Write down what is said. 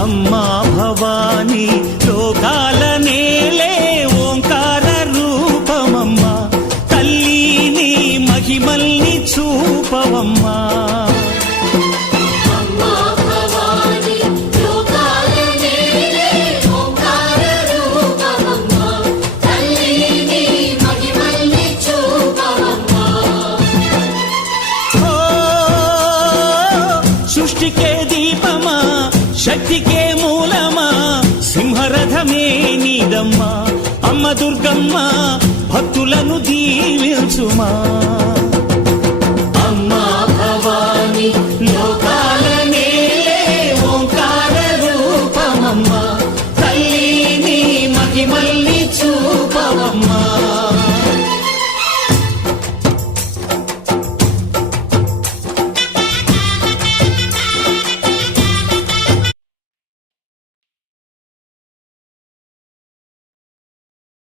అమ్మా భవానీ లోకాల నేలే ఓంకార రూపమమ్మా, తల్లి నీ మహిమల్ని చూపవమ్మా. సృష్టికే దీపమా, శక్తికే మూలమా, సింహరథమే నీదమ్మా. అమ్మ దుర్గమ్మ భక్తులను దీవించుమా.